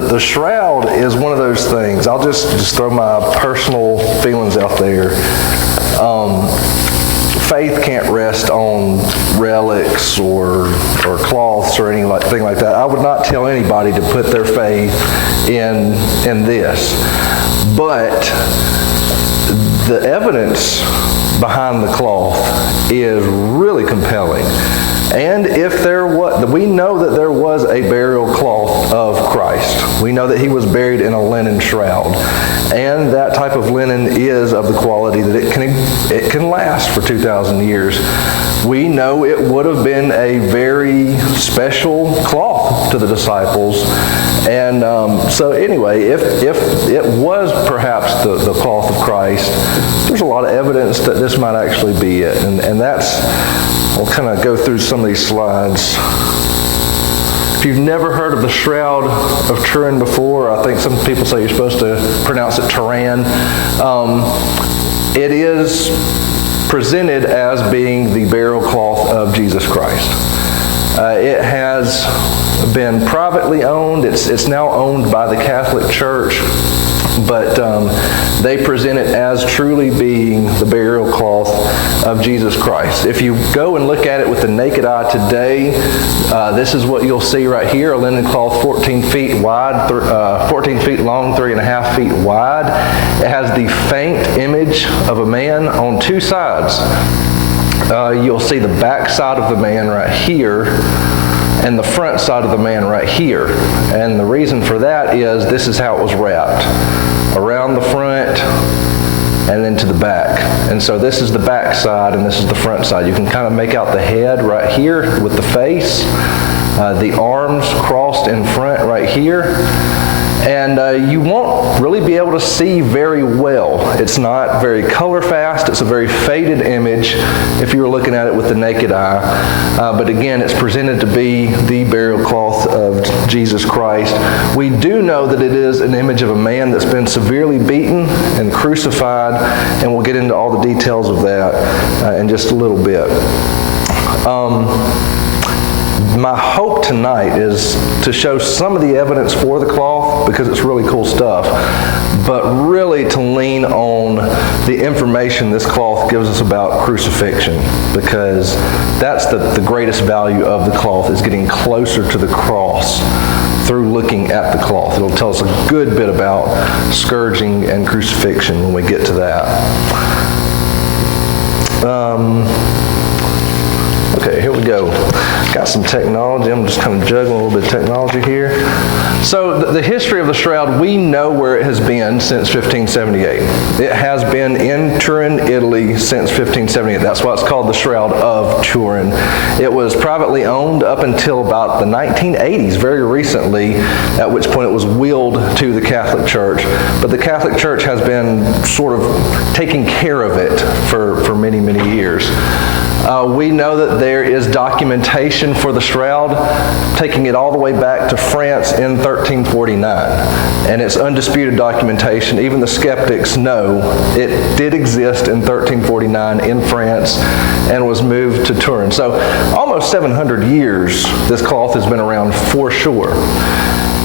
the shroud is one of those things. I'll just throw my personal feelings out there. Faith can't rest on relics or cloths or anything like that. I would not tell anybody to put their faith in this. But the evidence behind the cloth is really compelling. And we know that there was a burial cloth of Christ. We know that he was buried in a linen shroud. And that type of linen is of the quality that it can last for 2,000 years. We know it would have been a very special cloth to the disciples. And so anyway, if it was perhaps the cloth of Christ, there's a lot of evidence that this might actually be it. And that's, I'll kind of go through some of these slides. If you've never heard of the Shroud of Turin before, I think some people say you're supposed to pronounce it Turin. It is presented as being the burial cloth of Jesus Christ. It has been privately owned. It's now owned by the Catholic Church, but they present it as truly being the burial cloth of Jesus Christ. If you go and look at it with the naked eye today, this is what you'll see right here: a linen cloth 14 feet wide, 14 feet long, 3.5 feet wide. It has the faint image of a man on two sides. You'll see the back side of the man right here and the front side of the man right here. And the reason for that is this is how it was wrapped: around the front and then to the back. And so this is the back side and this is the front side. You can kind of make out the head right here with the face, the arms crossed in front right here. And you won't really be able to see very well. It's not very color fast. It's a very faded image if you were looking at it with the naked eye. But again, it's presented to be the burial cloth of Jesus Christ. We do know that it is an image of a man that's been severely beaten and crucified, and we'll get into all the details of that in just a little bit. My hope tonight is to show some of the evidence for the cloth, because it's really cool stuff, but really to lean on the information this cloth gives us about crucifixion, because that's the greatest value of the cloth, is getting closer to the cross through looking at the cloth. It'll tell us a good bit about scourging and crucifixion when we get to that. Okay, here we go. Got some technology. I'm just kind of juggling a little bit of technology here. So the history of the shroud, we know where it has been since 1578. It has been in Turin, Italy since 1578. That's why it's called the Shroud of Turin. It was privately owned up until about the 1980s, very recently, at which point it was willed to the Catholic Church. But the Catholic Church has been sort of taking care of it for many, many years. We know that there is documentation for the shroud, taking it all the way back to France in 1349. And it's undisputed documentation. Even the skeptics know it did exist in 1349 in France and was moved to Turin. So almost 700 years this cloth has been around for sure.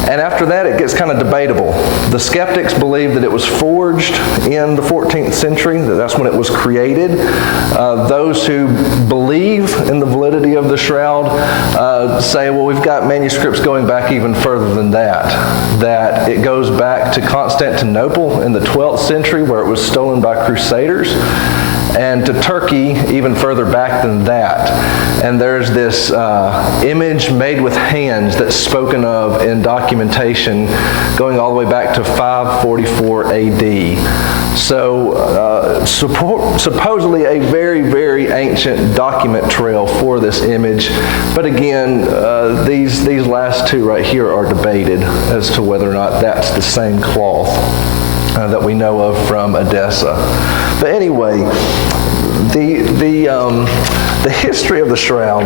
And after that, it gets kind of debatable. The skeptics believe that it was forged in the 14th century, that's when it was created. Those who believe in the validity of the shroud say, well, we've got manuscripts going back even further than that it goes back to Constantinople in the 12th century, where it was stolen by crusaders, and to Turkey even further back than that. And there's this image made with hands that's spoken of in documentation going all the way back to 544 AD. So supposedly a very, very ancient document trail for this image. But again, these last two right here are debated as to whether or not that's the same cloth that we know of from Edessa. But anyway, the history of the shroud,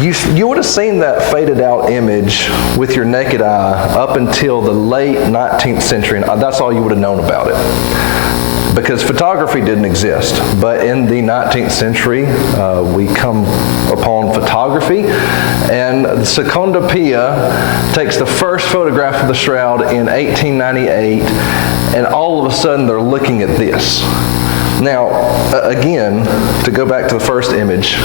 you would have seen that faded out image with your naked eye up until the late 19th century, and that's all you would have known about it. because photography didn't exist. But in the 19th century, we come upon photography, and Seconda Pia takes the first photograph of the shroud in 1898, and all of a sudden they're looking at this. Now, again, to go back to the first image,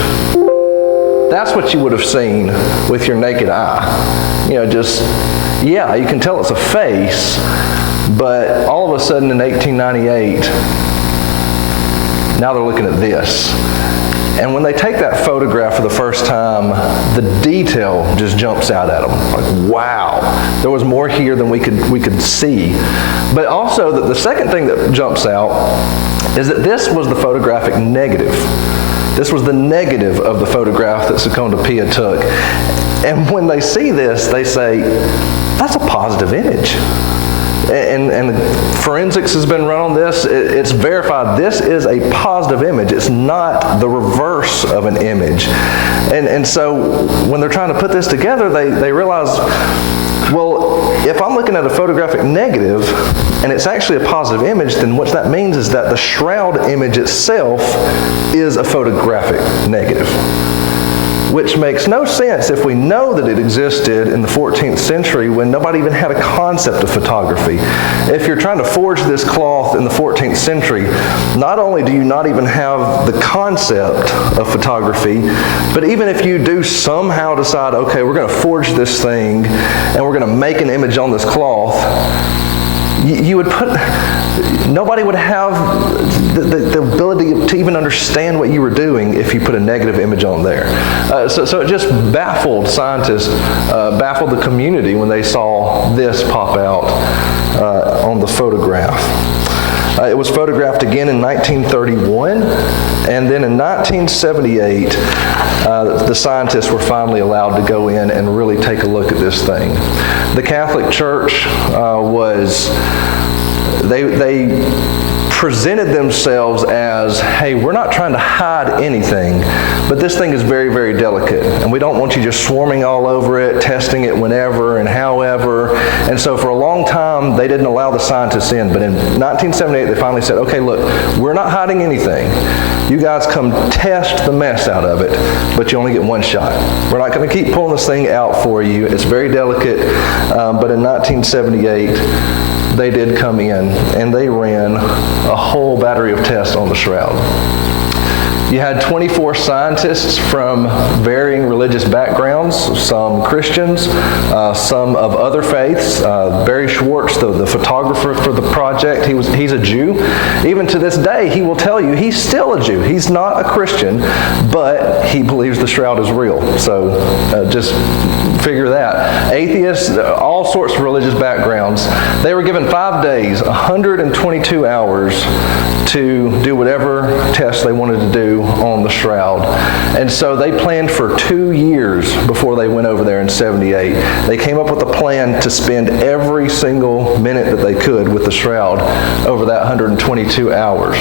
that's what you would have seen with your naked eye. You know, just, yeah, you can tell it's a face, but all of a sudden in 1898, now they're looking at this. And when they take that photograph for the first time, the detail just jumps out at them. Like, wow, there was more here than we could see. But also, the second thing that jumps out is that this was the photographic negative. This was the negative of the photograph that Seconda Pia took. And when they see this, they say, that's a positive image. And forensics has been run on this. It's verified this is a positive image. It's not the reverse of an image. And so when they're trying to put this together, they realize, well, if I'm looking at a photographic negative and it's actually a positive image, then what that means is that the shroud image itself is a photographic negative, which makes no sense if we know that it existed in the 14th century when nobody even had a concept of photography. If you're trying to forge this cloth in the 14th century, not only do you not even have the concept of photography, but even if you do somehow decide, okay, we're going to forge this thing and we're going to make an image on this cloth, you would nobody would have the ability to even understand what you were doing if you put a negative image on there. So it just baffled scientists, baffled the community when they saw this pop out on the photograph. It was photographed again in 1931, and then in 1978, the scientists were finally allowed to go in and really take a look at this thing. The Catholic Church they presented themselves as, hey, we're not trying to hide anything, but this thing is very, very delicate, and we don't want you just swarming all over it, testing it whenever and however. And so for a long time, they didn't allow the scientists in. But in 1978, they finally said, okay, look, we're not hiding anything. You guys come test the mess out of it, but you only get one shot. We're not going to keep pulling this thing out for you. It's very delicate. But in 1978, they did come in and they ran a whole battery of tests on the shroud. You had 24 scientists from varying religious backgrounds, some Christians, some of other faiths. Barry Schwartz, the photographer for the project, he's a Jew. Even to this day, he will tell you he's still a Jew. He's not a Christian, but he believes the shroud is real. So just figure that. Atheists, all sorts of religious backgrounds, they were given 5 days, 122 hours to do whatever tests they wanted to do on the shroud. And so they planned for 2 years before they went over there in 78. They came up with a plan to spend every single minute that they could with the shroud over that 122 hours.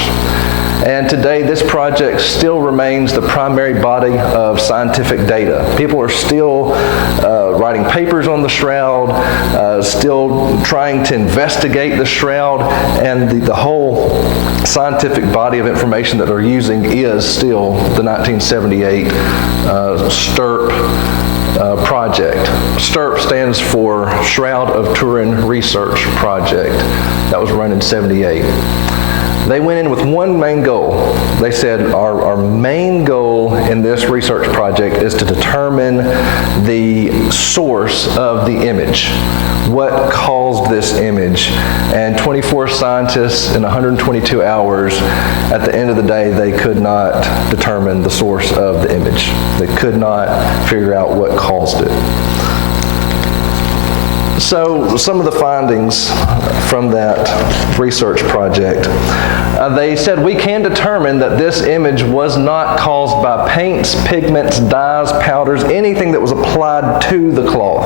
And today, this project still remains the primary body of scientific data. People are still writing papers on the shroud, still trying to investigate the shroud, and the whole scientific body of information that they're using is still the 1978 STURP project. STURP stands for Shroud of Turin Research Project. That was run in 78. They went in with one main goal. They said, our main goal in this research project is to determine the source of the image. What caused this image? And 24 scientists in 122 hours, at the end of the day, they could not determine the source of the image. They could not figure out what caused it. So some of the findings from that research project, they said we can determine that this image was not caused by paints, pigments, dyes, powders, anything that was applied to the cloth.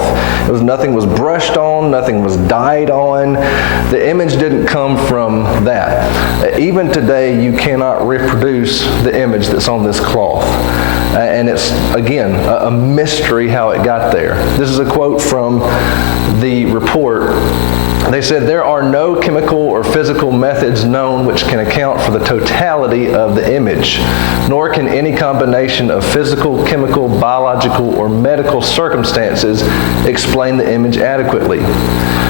Nothing was brushed on, nothing was dyed on. The image didn't come from that. Even today, you cannot reproduce the image that's on this cloth. And it's, again, a mystery how it got there. This is a quote from the report They said there are no chemical or physical methods known which can account for the totality of the image, nor can any combination of physical, chemical, biological, or medical circumstances explain the image adequately.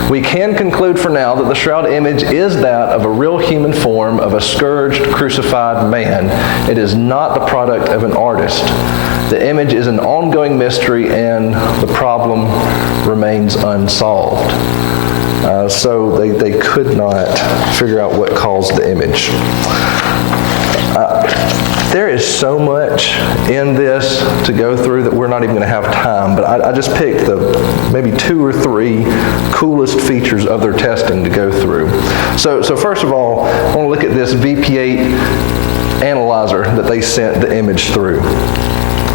We can conclude for now that the shroud image is that of a real human form of a scourged, crucified man. It is not the product of an artist. The image is an ongoing mystery, and the problem remains unsolved. So they could not figure out what caused the image. There is so much in this to go through that we're not even going to have time, but I just picked the maybe 2 or 3 coolest features of their testing to go through. So first of all, I want to look at this VP8 analyzer that they sent the image through.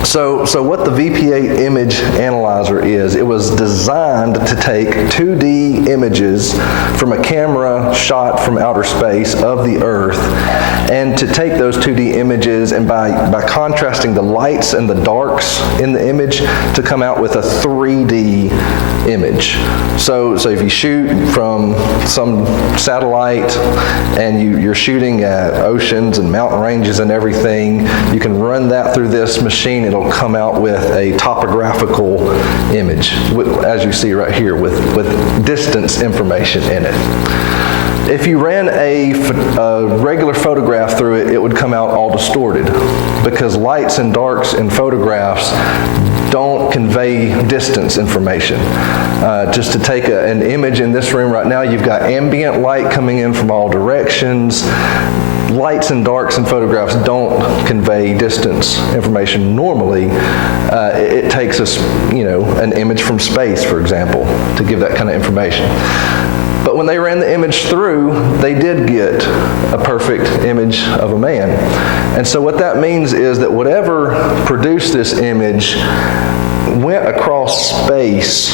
So what the VP8 image analyzer is, it was designed to take 2D images from a camera shot from outer space of the Earth, and to take those 2D images and by contrasting the lights and the darks in the image to come out with a 3D image. So if you shoot from some satellite and you're shooting at oceans and mountain ranges and everything, you can run that through this machine. It'll come out with a topographical image, as you see right here, with distance information in it. If you ran a regular photograph through it, it would come out all distorted, because lights and darks in photographs don't convey distance information. Just to take an image in this room right now, you've got ambient light coming in from all directions. Lights and darks in photographs don't convey distance information normally. It takes us, an image from space, for example, to give that kind of information. But when they ran the image through, they did get a perfect image of a man. And so what that means is that whatever produced this image went across space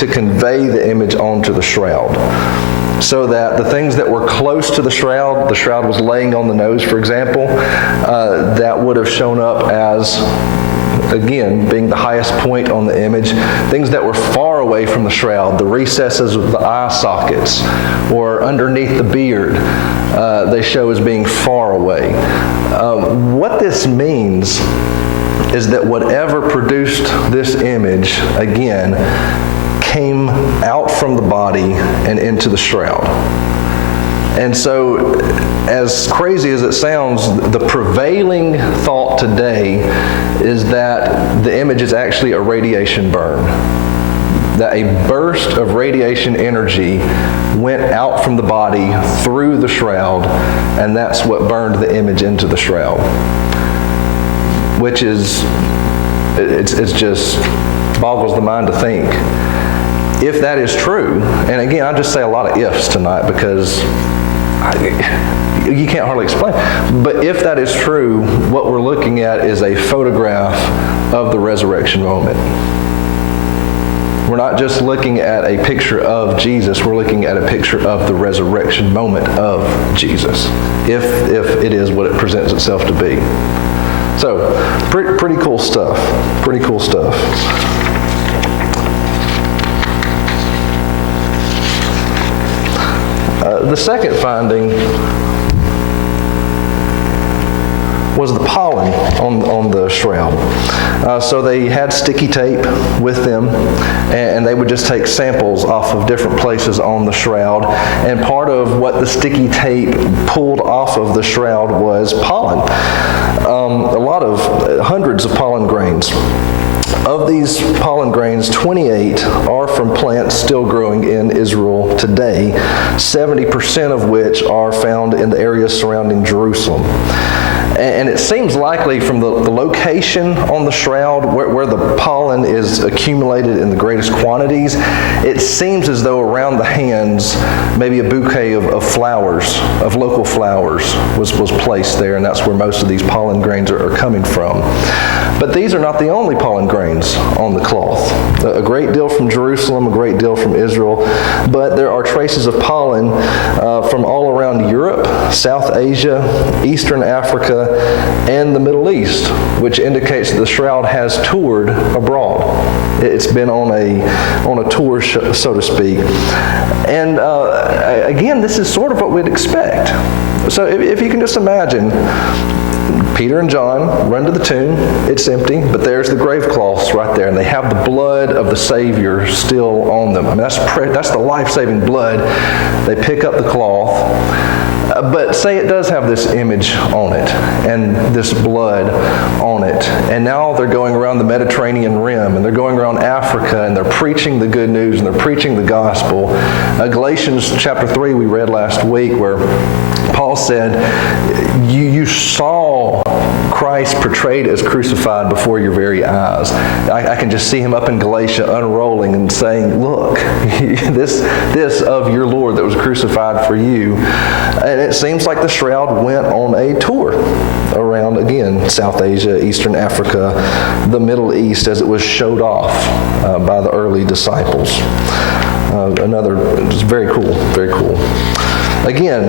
to convey the image onto the shroud. So that the things that were close to the shroud was laying on the nose, for example, that would have shown up as, again, being the highest point on the image. Things that were far away from the shroud, the recesses of the eye sockets, or underneath the beard, they show as being far away. What this means is that whatever produced this image, again, came out from the body and into the shroud. And so, as crazy as it sounds, the prevailing thought today is that the image is actually a radiation burn. That a burst of radiation energy went out from the body through the shroud, and that's what burned the image into the shroud. Which is, it's just boggles the mind to think. If that is true, and again, I just say a lot of ifs tonight because you can't hardly explain. But if that is true, what we're looking at is a photograph of the resurrection moment. We're not just looking at a picture of Jesus, we're looking at a picture of the resurrection moment of Jesus, if it is what it presents itself to be. So, pretty cool stuff. Pretty cool stuff. The second finding was the pollen on the shroud. So they had sticky tape with them, and they would just take samples off of different places on the shroud, and part of what the sticky tape pulled off of the shroud was pollen. Hundreds of pollen grains. Of these pollen grains, 28 are from plants still growing in Israel today, 70% of which are found in the areas surrounding Jerusalem. And it seems likely from the location on the shroud where the pollen is accumulated in the greatest quantities, it seems as though around the hands maybe a bouquet of flowers, of local flowers, was placed there, and that's where most of these pollen grains are coming from. But these are not the only pollen grains on the cloth. A great deal from Jerusalem, a great deal from Israel, but there are traces of pollen from all around Europe, South Asia, Eastern Africa, and the Middle East, which indicates that the Shroud has toured abroad. It's been on a tour, so to speak. And again, this is sort of what we'd expect. So if you can just imagine, Peter and John run to the tomb. It's empty, but there's the grave cloths right there, and they have the blood of the Savior still on them. I mean, that's the life-saving blood. They pick up the cloth, but say it does have this image on it and this blood on it, and now they're going around the Mediterranean rim, and they're going around Africa, and they're preaching the good news, and they're preaching the gospel. Galatians chapter 3 we read last week, where Paul said, you saw Christ portrayed as crucified before your very eyes. I can just see him up in Galatia unrolling and saying, look, this of your Lord that was crucified for you. And it seems like the Shroud went on a tour around, again, South Asia, Eastern Africa, the Middle East, as it was showed off by the early disciples. Just very cool, very cool. Again,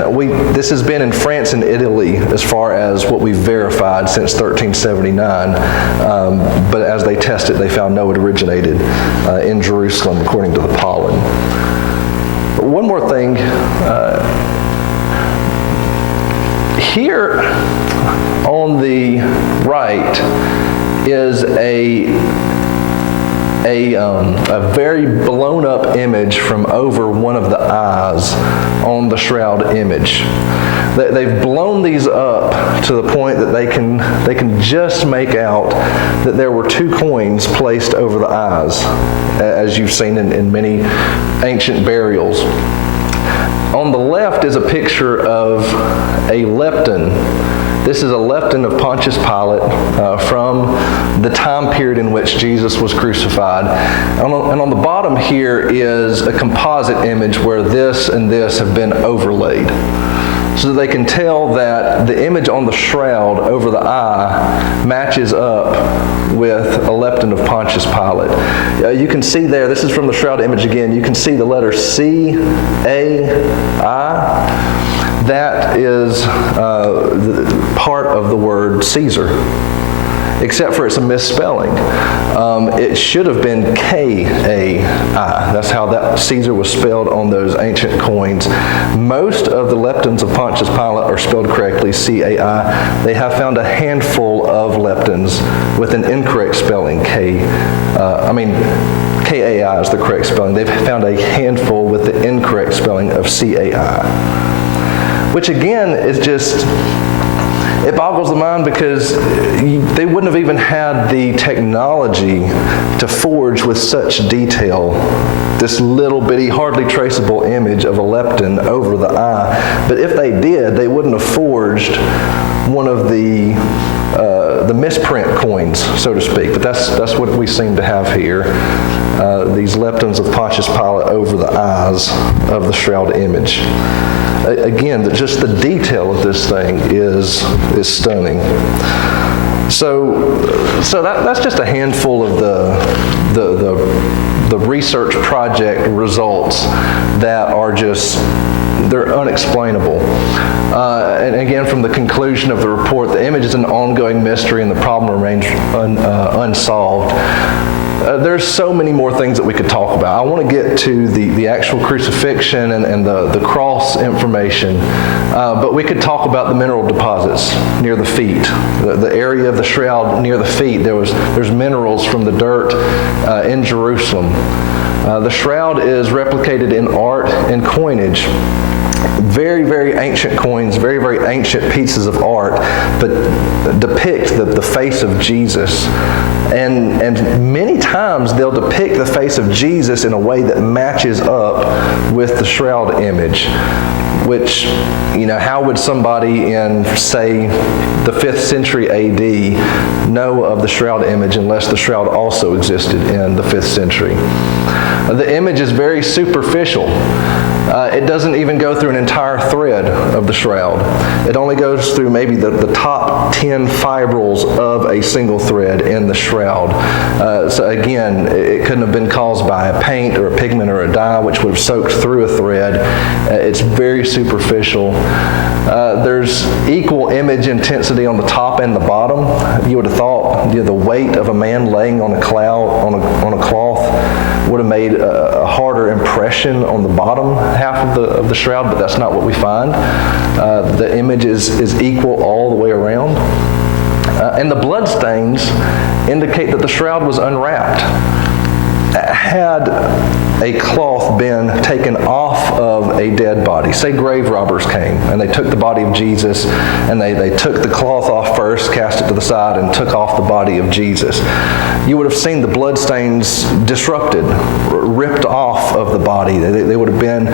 this has been in France and Italy as far as what we've verified since 1379, but as they tested, they found no, it originated in Jerusalem according to the pollen. One more thing, here on the right is a very blown up image from over one of the eyes on the Shroud image. They've blown these up to the point that they can just make out that there were two coins placed over the eyes, as you've seen in many ancient burials. On the left is a picture of a lepton. This is a lepton of Pontius Pilate from the time period in which Jesus was crucified. And on the bottom here is a composite image where this and this have been overlaid, so that they can tell that the image on the Shroud over the eye matches up with a lepton of Pontius Pilate. You can see there, this is from the Shroud image again, you can see the letter C-A-I. That is part of the word Caesar, except for it's a misspelling. It should have been K-A-I. That's how that Caesar was spelled on those ancient coins. Most of the leptons of Pontius Pilate are spelled correctly, C-A-I. They have found a handful of leptons with an incorrect spelling, K-A-I is the correct spelling. They've found a handful with the incorrect spelling of C-A-I. Which again is just, it boggles the mind, because they wouldn't have even had the technology to forge with such detail this little bitty, hardly traceable image of a lepton over the eye. But if they did, they wouldn't have forged one of the misprint coins, so to speak. But that's what we seem to have here. These leptons of Pontius Pilate over the eyes of the Shroud image. Again, just the detail of this thing is stunning. So that's just a handful of the research project results that are they're unexplainable. And again, from the conclusion of the report, the image is an ongoing mystery and the problem remains unsolved. There's so many more things that we could talk about. I want to get to the actual crucifixion and the cross information, but we could talk about the mineral deposits near the feet. The area of the Shroud near the feet, there's minerals from the dirt in Jerusalem. The Shroud is replicated in art and coinage. Very, very ancient coins, very, very ancient pieces of art, but depict the face of Jesus. And many times they'll depict the face of Jesus in a way that matches up with the Shroud image. Which, how would somebody in, say, the 5th century A.D. know of the Shroud image unless the Shroud also existed in the 5th century? The image is very superficial. It doesn't even go through an entire thread of the shroud. It only goes through maybe the top 10 fibrils of a single thread in the shroud. So again, it couldn't have been caused by a paint or a pigment or a dye, which would have soaked through a thread. It's very superficial. There's equal image intensity on the top and the bottom. You would have thought the weight of a man laying on a cloth would have made a harder impression on the bottom half of the shroud, but that's not what we find. The image is equal all the way around. And the blood stains indicate that the shroud was unwrapped. Had a cloth been taken off of a dead body, say grave robbers came and they took the body of Jesus and they took the cloth off first, cast it to the side, and took off the body of Jesus, you would have seen the blood stains disrupted, ripped off of the body. They would have been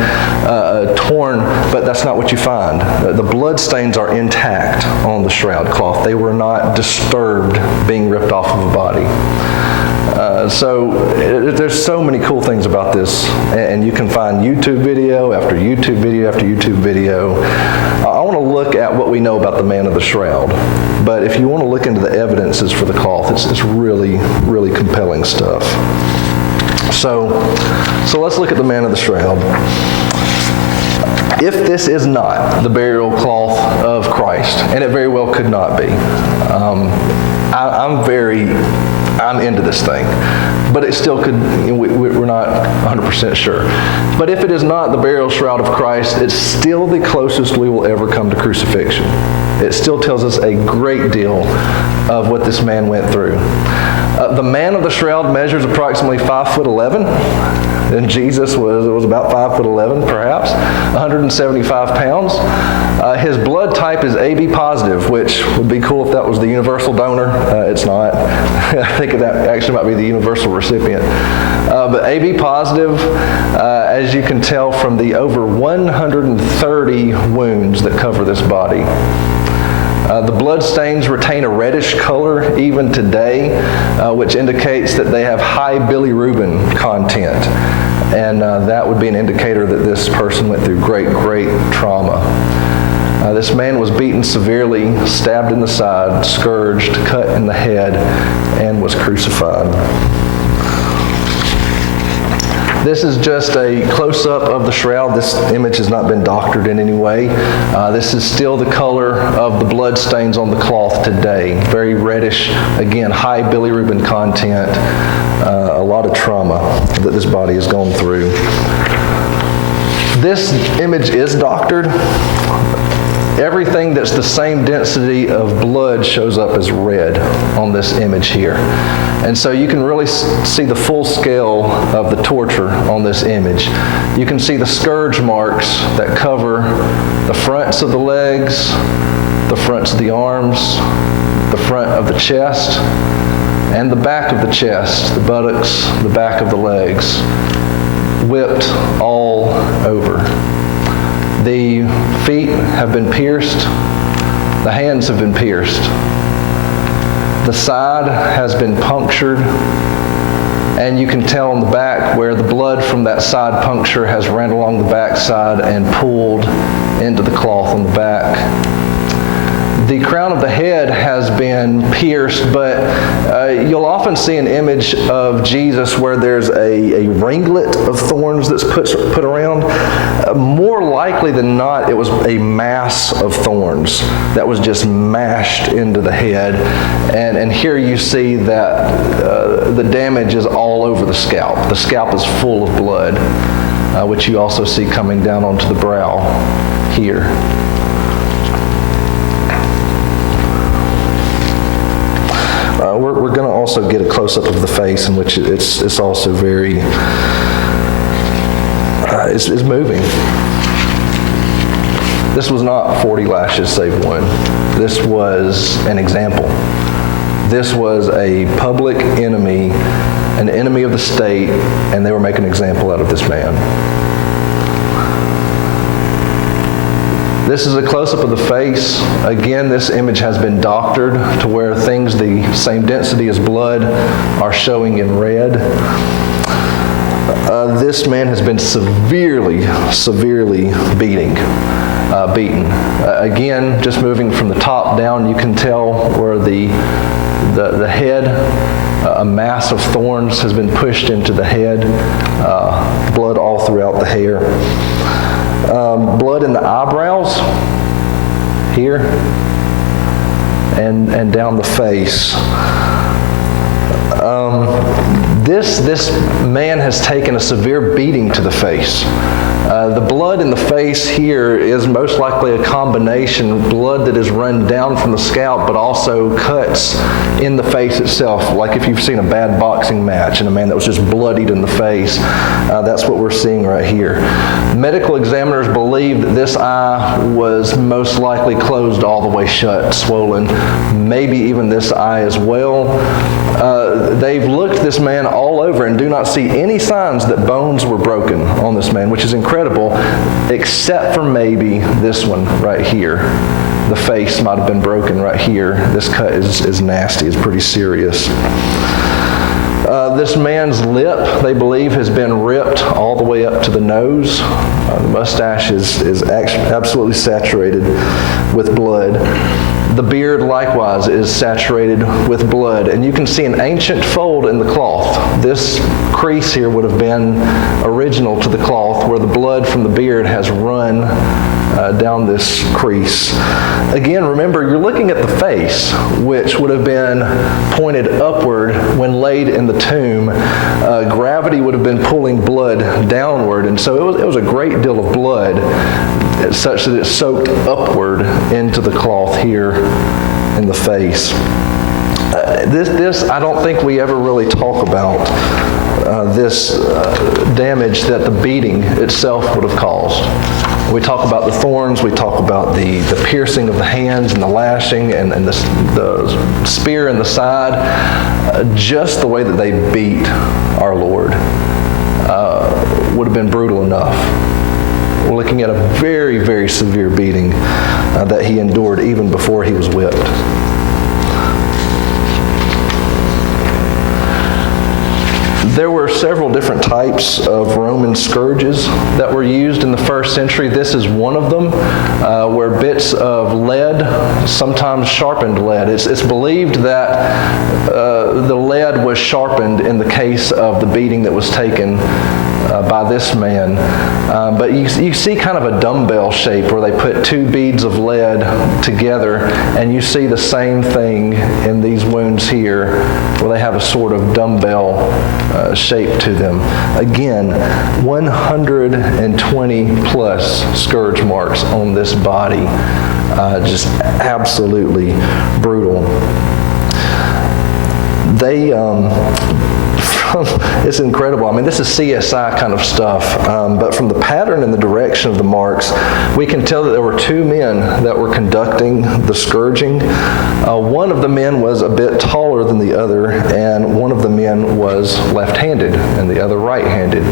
torn, but that's not what you find. The blood stains are intact on the shroud cloth. They were not disturbed being ripped off of a body. There's so many cool things about this, and you can find YouTube video after YouTube video after YouTube video. I want to look at what we know about the man of the shroud, but if you want to look into the evidences for the cloth, it's really, really compelling stuff. So let's look at the man of the shroud. If this is not the burial cloth of Christ, and it very well could not be, I'm into this thing, but it still could, we're not 100% sure. But if it is not the burial shroud of Christ, it's still the closest we will ever come to crucifixion. It still tells us a great deal of what this man went through. The man of the shroud measures approximately 5'11", and Jesus was about 5'11", perhaps, 175 pounds. His blood type is AB positive, which would be cool if that was the universal donor. It's not. I think that actually might be the universal recipient. But AB positive, as you can tell from the over 130 wounds that cover this body. The blood stains retain a reddish color even today, which indicates that they have high bilirubin content. And that would be an indicator that this person went through great, great trauma. This man was beaten severely, stabbed in the side, scourged, cut in the head, and was crucified. This is just a close-up of the shroud. This image has not been doctored in any way. This is still the color of the blood stains on the cloth today. Very reddish, again, high bilirubin content, a lot of trauma that this body has gone through. This image is doctored. Everything that's the same density of blood shows up as red on this image here. And so you can really see the full scale of the torture on this image. You can see the scourge marks that cover the fronts of the legs, the fronts of the arms, the front of the chest, and the back of the chest, the buttocks, the back of the legs, whipped all over. The feet have been pierced. The hands have been pierced. The side has been punctured. And you can tell on the back where the blood from that side puncture has ran along the back side and pooled into the cloth on the back. The crown of the head has been pierced, but you'll often see an image of Jesus where there's a ringlet of thorns that's put around. More likely than not, it was a mass of thorns that was just mashed into the head. And here you see that the damage is all over the scalp. The scalp is full of blood, which you also see coming down onto the brow here. We're going to also get a close-up of the face, in which it's also very, it's moving. This was not 40 lashes save one. This was an example. This was a public enemy, an enemy of the state, and they were making an example out of this man. This is a close-up of the face. Again, this image has been doctored to where things the same density as blood are showing in red. This man has been severely beaten. Again, just moving from the top down, you can tell where the head, a mass of thorns has been pushed into the head, blood all throughout the hair. Blood in the eyebrows, here, and down the face. This man has taken a severe beating to the face. The blood in the face here is most likely a combination of blood that is run down from the scalp, but also cuts in the face itself, like if you've seen a bad boxing match and a man that was just bloodied in the face. That's what we're seeing right here. Medical examiners believe that this eye was most likely closed all the way shut, swollen, maybe even this eye as well. They've looked this man all over and do not see any signs that bones were broken on this man, which is incredible, except for maybe this one right here. The face might have been broken right here. This cut is nasty, it's pretty serious. This man's lip, they believe, has been ripped all the way up to the nose. The mustache is absolutely saturated with blood. The beard likewise is saturated with blood, and you can see an ancient fold in the cloth. This crease here would have been original to the cloth, where the blood from the beard has run down this crease. Again, remember, you're looking at the face, which would have been pointed upward when laid in the tomb. Gravity would have been pulling blood downward, and so it was a great deal of blood, such that it soaked upward into the cloth here in the face. This I don't think we ever really talk about, this damage that the beating itself would have caused. We talk about the thorns, we talk about the piercing of the hands and the lashing and the spear in the side. Just the way that they beat our Lord would have been brutal enough. We're looking at a very, very severe beating that he endured even before he was whipped. There were several different types of Roman scourges that were used in the first century. This is one of them, where bits of lead, sometimes sharpened lead. It's believed that the lead was sharpened in the case of the beating that was taken by this man. But you see kind of a dumbbell shape where they put two beads of lead together, and you see the same thing in these wounds here, where they have a sort of dumbbell shape to them. Again, 120 plus scourge marks on this body. Just absolutely brutal. It's incredible. I mean, this is CSI kind of stuff, but from the pattern and the direction of the marks, we can tell that there were two men that were conducting the scourging. One of the men was a bit taller than the other, and one of the men was left-handed and the other right-handed.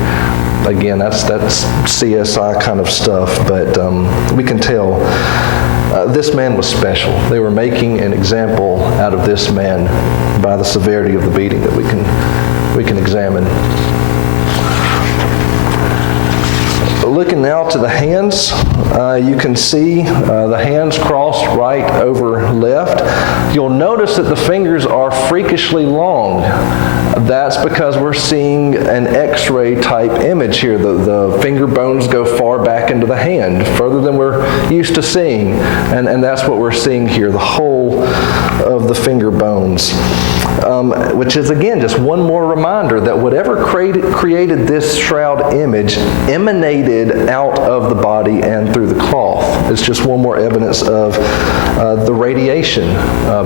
Again, that's CSI kind of stuff, but we can tell this man was special. They were making an example out of this man by the severity of the beating that we can examine. Looking now to the hands, you can see the hands crossed right over left. You'll notice that the fingers are freakishly long. That's because we're seeing an X-ray type image here. The finger bones go far back into the hand, further than we're used to seeing. And that's what we're seeing here, the whole of the finger bones. Which is, again, just one more reminder that whatever created this shroud image emanated out of the body and through the cloth. It's just one more evidence of the radiation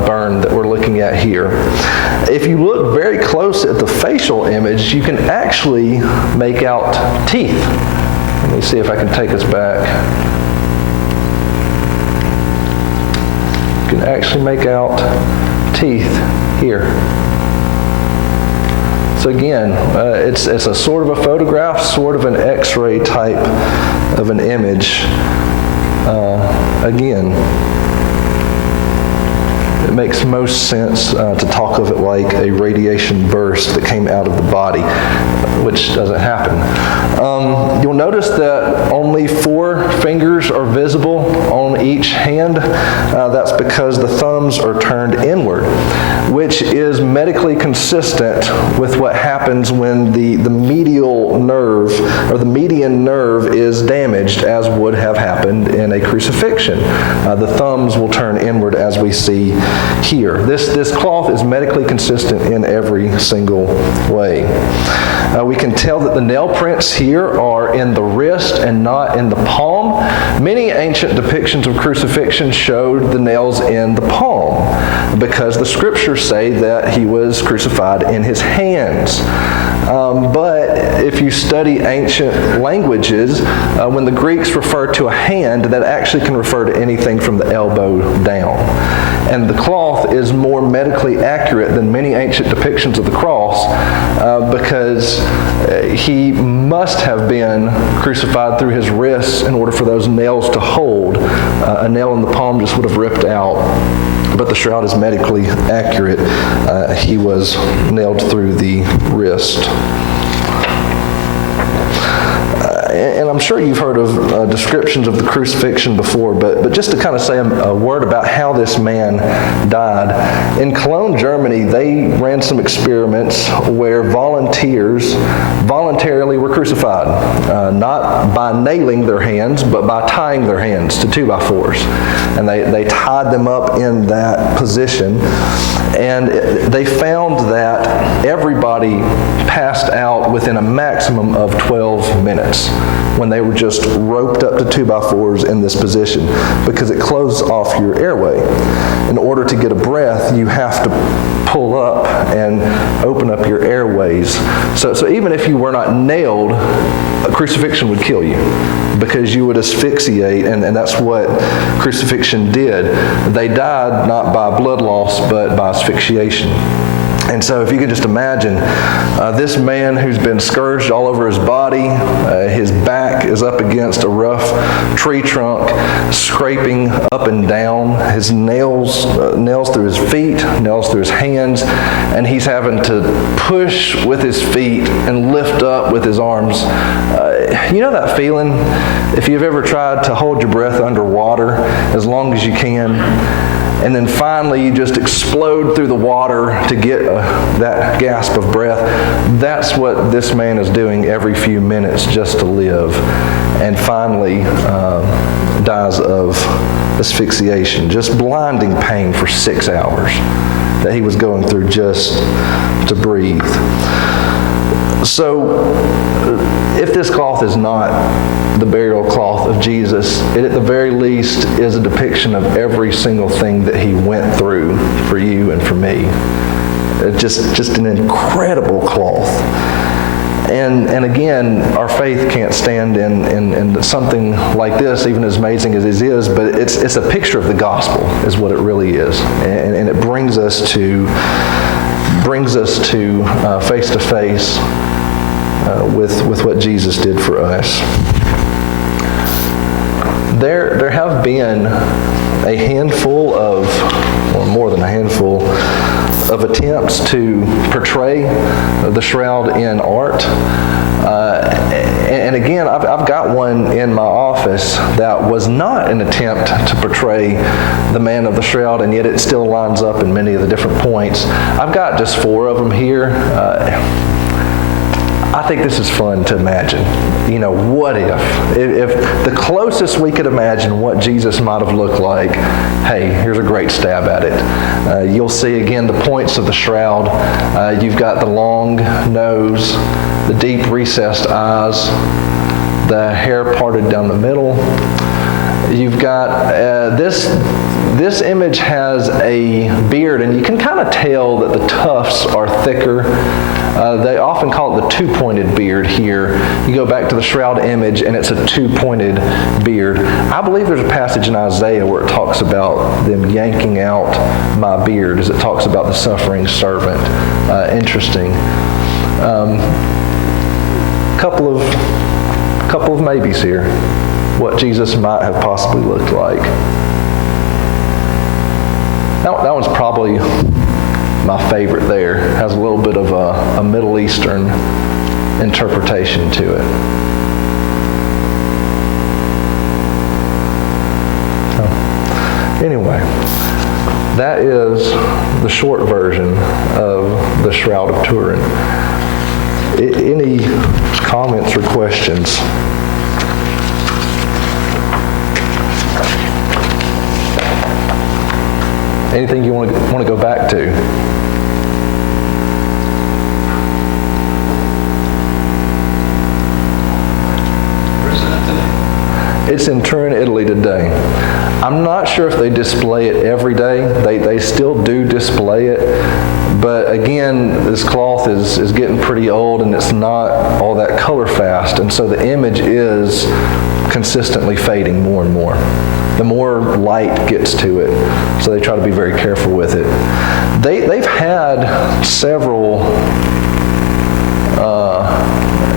burn that we're looking at here. If you look very close at the facial image, you can actually make out teeth. Let me see if I can take us back. You can actually make out teeth here. So again, it's a sort of a photograph, sort of an X-ray type of an image. Again, makes most sense to talk of it like a radiation burst that came out of the body, which doesn't happen. You'll notice that only 4 fingers are visible on each hand. That's because the thumbs are turned inward, which is medically consistent with what happens when the medial nerve or the median nerve is damaged, as would have happened in a crucifixion. The thumbs will turn inward, as we see here. This cloth is medically consistent in every single way. We can tell that the nail prints here are in the wrist and not in the palm. Many ancient depictions of crucifixion showed the nails in the palm because the scriptures say that he was crucified in his hands. But if you study ancient languages, when the Greeks refer to a hand, that actually can refer to anything from the elbow down. And the cloth is more medically accurate than many ancient depictions of the cross because he must have been crucified through his wrists in order for those nails to hold. A nail in the palm just would have ripped out. But the shroud is medically accurate. He was nailed through the wrist. And I'm sure you've heard of descriptions of the crucifixion before, but just to kind of say a word about how this man died. In Cologne, Germany, they ran some experiments where volunteers voluntarily were crucified, not by nailing their hands, but by tying their hands to 2x4s. And they tied them up in that position, and they found that everybody passed out within a maximum of 12 minutes when they were just roped up to 2x4s in this position, because it closes off your airway. In order to get a breath, you have to pull up and open up your airways. So even if you were not nailed, a crucifixion would kill you, because you would asphyxiate, and that's what crucifixion did. They died not by blood loss, but by asphyxiation. And so if you could just imagine this man who's been scourged all over his body, his back is up against a rough tree trunk, scraping up and down, his nails through his feet, nails through his hands, and he's having to push with his feet and lift up with his arms. You know that feeling? If you've ever tried to hold your breath underwater as long as you can, and then finally you just explode through the water to get that gasp of breath. That's what this man is doing every few minutes just to live. And finally dies of asphyxiation, just blinding pain for 6 hours that he was going through just to breathe. So if this cloth is not the burial cloth of Jesus, it at the very least is a depiction of every single thing that he went through for you and for me. Just an incredible cloth. And again, our faith can't stand in something like this, even as amazing as it is, but it's a picture of the gospel, is what it really is. And it brings us to face to face with what Jesus did for us. There have been a handful of, or more than a handful, of attempts to portray the shroud in art. And again, I've got one in my office that was not an attempt to portray the man of the shroud, and yet it still lines up in many of the different points. I've got just 4 of them here. I think this is fun to imagine. You know, what if the closest we could imagine what Jesus might have looked like, hey, here's a great stab at it. You'll see again the points of the shroud. You've got the long nose, the deep recessed eyes, the hair parted down the middle. You've got this image has a beard, and you can kind of tell that the tufts are thicker. They often call it the two-pointed beard here. You go back to the shroud image, and it's a two-pointed beard. I believe there's a passage in Isaiah where it talks about them yanking out my beard, as it talks about the suffering servant. Interesting. Couple of maybes here. What Jesus might have possibly looked like. That one's probably my favorite there. It has a little bit of a Middle Eastern interpretation to it. So, anyway, that is the short version of the Shroud of Turin. Any comments or questions? Anything you want to go back to? Where's that today? It's in Turin, Italy today. I'm not sure if they display it every day. They still do display it. But again, this cloth is getting pretty old and it's not all that color fast. And so the image is consistently fading more and more. The more light gets to it. So they try to be very careful with it. They've had several,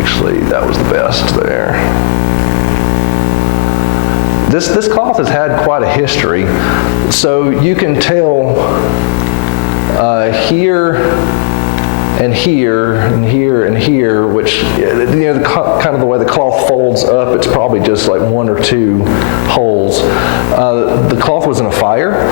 actually that was the best there. This cloth has had quite a history. So you can tell here and here and here and here, which, kind of the way the cloth folds up, it's probably just like one or two holes. The cloth was in a fire,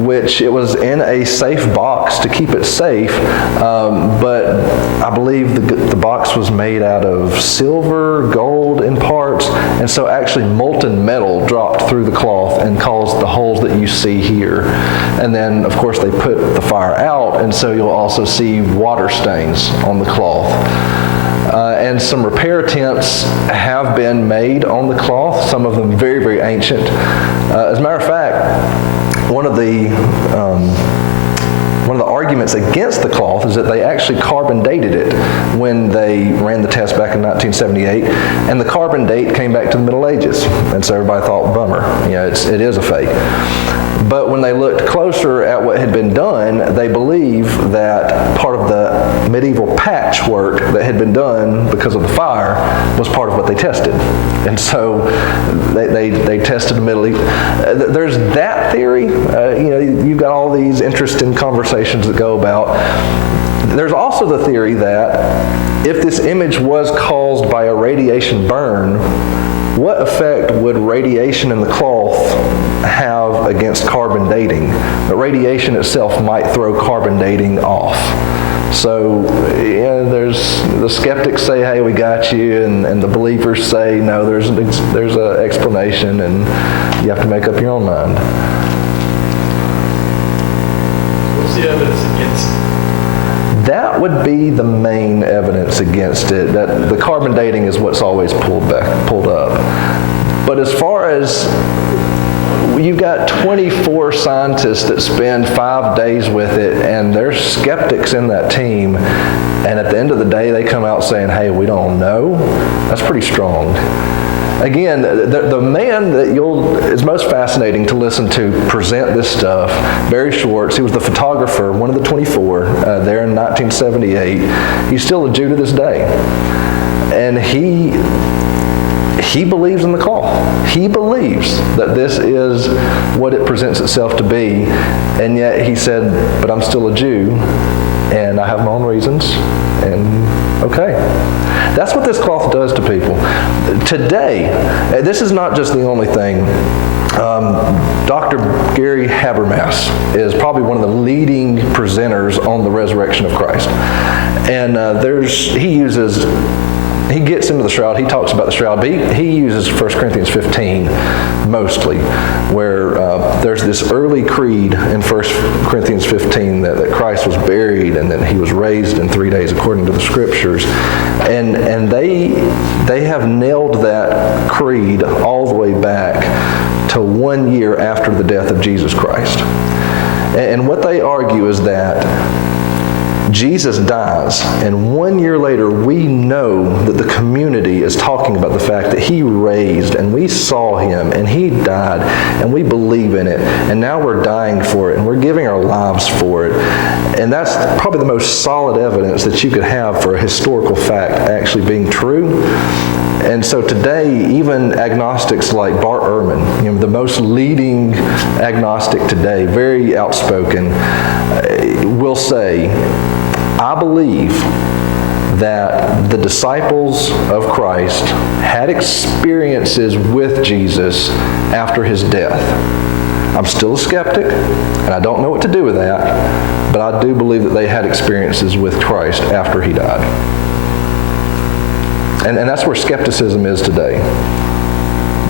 which it was in a safe box to keep it safe, but I believe the box was made out of silver, gold in parts, and so actually molten metal dropped through the cloth and caused the holes that you see here. And then, of course, they put the fire out, and so you'll also see water stains on the cloth. And some repair attempts have been made on the cloth, some of them very, very ancient. As a matter of fact, one of the arguments against the cloth is that they actually carbon dated it when they ran the test back in 1978, and the carbon date came back to the Middle Ages, and so everybody thought, bummer, it is a fake. But when they looked closer at what had been done, they believe that part of the medieval patchwork that had been done because of the fire was part of what they tested. And so they tested the Middle East. There's that theory. You've got all these interesting conversations that go about. There's also the theory that if this image was caused by a radiation burn, what effect would radiation in the cloth have against carbon dating? The radiation itself might throw carbon dating off. So, there's the skeptics say, "Hey, we got you," and the believers say, "No, there's an explanation, and you have to make up your own mind." What's the evidence against it? That would be the main evidence against it. That the carbon dating is what's always pulled up. But as far as you've got 24 scientists that spend 5 days with it, and there's skeptics in that team, and at the end of the day they come out saying, "Hey, we don't know," that's pretty strong. Again, the man that is most fascinating to listen to present this stuff, Barry Schwartz, he was the photographer, one of the 24, there in 1978. He's still a Jew to this day. And he believes in the cloth. He believes that this is what it presents itself to be, and yet he said, "But I'm still a Jew, and I have my own reasons, and okay." That's what this cloth does to people. Today, this is not just the only thing. Dr. Gary Habermas is probably one of the leading presenters on the resurrection of Christ. And he gets into the shroud, he talks about the shroud, but he uses 1 Corinthians 15 mostly, where there's this early creed in 1 Corinthians 15 that Christ was buried and that he was raised in 3 days according to the scriptures. And they have nailed that creed all the way back to 1 year after the death of Jesus Christ. And what they argue is that Jesus dies, and 1 year later we know that the community is talking about the fact that he raised, and we saw him, and he died, and we believe in it, and now we're dying for it, and we're giving our lives for it. And that's probably the most solid evidence that you could have for a historical fact actually being true. And so today, even agnostics like Bart Ehrman, the most leading agnostic today, very outspoken, will say, I believe that the disciples of Christ had experiences with Jesus after his death. I'm still a skeptic, and I don't know what to do with that, but I do believe that they had experiences with Christ after he died. And that's where skepticism is today.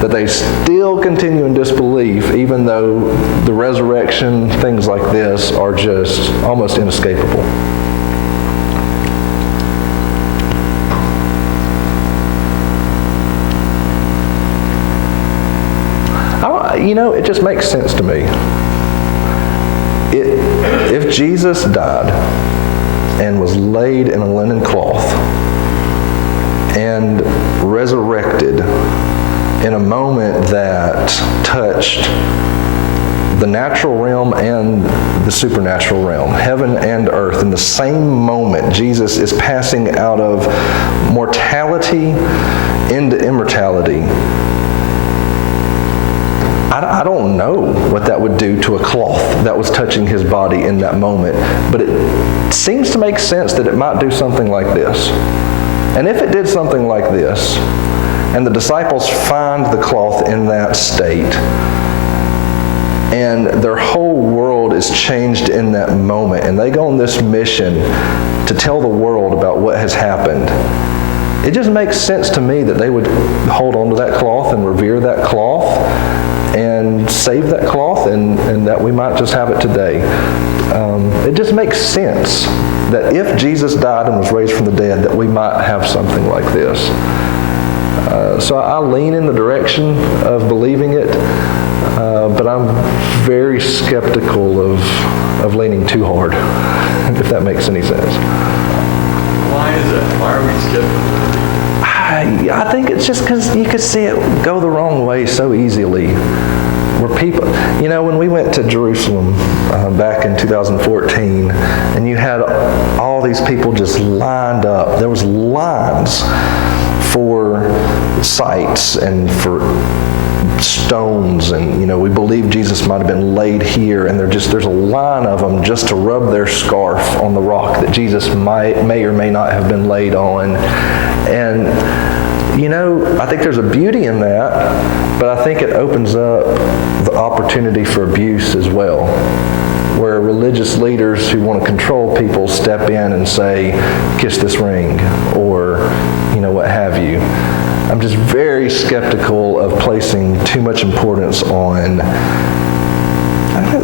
That they still continue in disbelief, even though the resurrection, things like this, are just almost inescapable. It just makes sense to me. If Jesus died and was laid in a linen cloth and resurrected in a moment that touched the natural realm and the supernatural realm, heaven and earth, in the same moment, Jesus is passing out of mortality into immortality. I don't know what that would do to a cloth that was touching his body in that moment, but it seems to make sense that it might do something like this. And if it did something like this, and the disciples find the cloth in that state, and their whole world is changed in that moment, and they go on this mission to tell the world about what has happened, it just makes sense to me that they would hold on to that cloth and revere that cloth and save that cloth, and that we might just have it today. It just makes sense that if Jesus died and was raised from the dead, that we might have something like this. So I lean in the direction of believing it, but I'm very skeptical of leaning too hard, if that makes any sense. Why is that? Why are we skeptical? I think it's just because you could see it go the wrong way so easily. Where people, when we went to Jerusalem back in 2014, and you had all these people just lined up. There was lines for sites and for stones, and we believe Jesus might have been laid here, and there's a line of them just to rub their scarf on the rock that Jesus may or may not have been laid on. And I think there's a beauty in that, but I think it opens up the opportunity for abuse as well, where religious leaders who want to control people step in and say, kiss this ring, or what have you. I'm just very skeptical of placing too much importance on.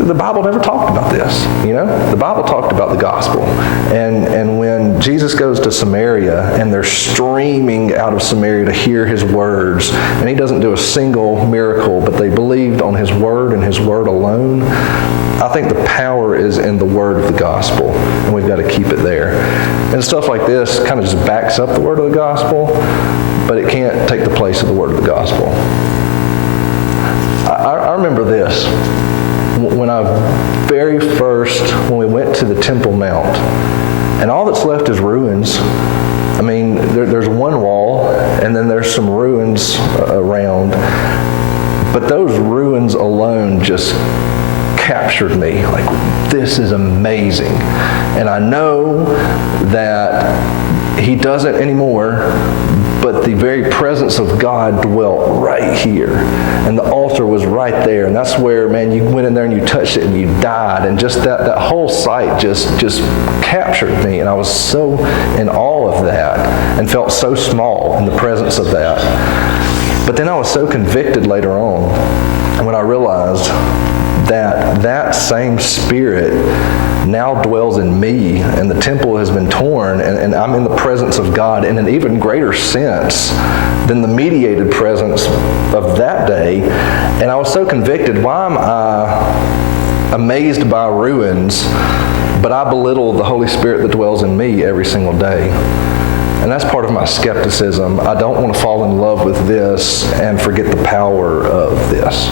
The Bible never talked about this, The Bible talked about the gospel. And when Jesus goes to Samaria and they're streaming out of Samaria to hear his words, and he doesn't do a single miracle, but they believed on his word and his word alone, I think the power is in the word of the gospel, and we've got to keep it there. And stuff like this kind of just backs up the word of the gospel, but it can't take the place of the word of the gospel. I remember this. When we went to the Temple Mount, and all that's left is ruins. I mean, there's one wall, and then there's some ruins around. But those ruins alone just captured me. Like, this is amazing. And I know that he doesn't anymore, but the very presence of God dwelt right here. And the altar was right there. And that's where, man, you went in there and you touched it and you died. And just that whole sight just captured me. And I was so in awe of that and felt so small in the presence of that. But then I was so convicted later on when I realized that same Spirit now dwells in me, and the temple has been torn, and I'm in the presence of God in an even greater sense than the mediated presence of that day. And I was so convicted. Why am I amazed by ruins, but I belittle the Holy Spirit that dwells in me every single day? And that's part of my skepticism. I don't want to fall in love with this and forget the power of this.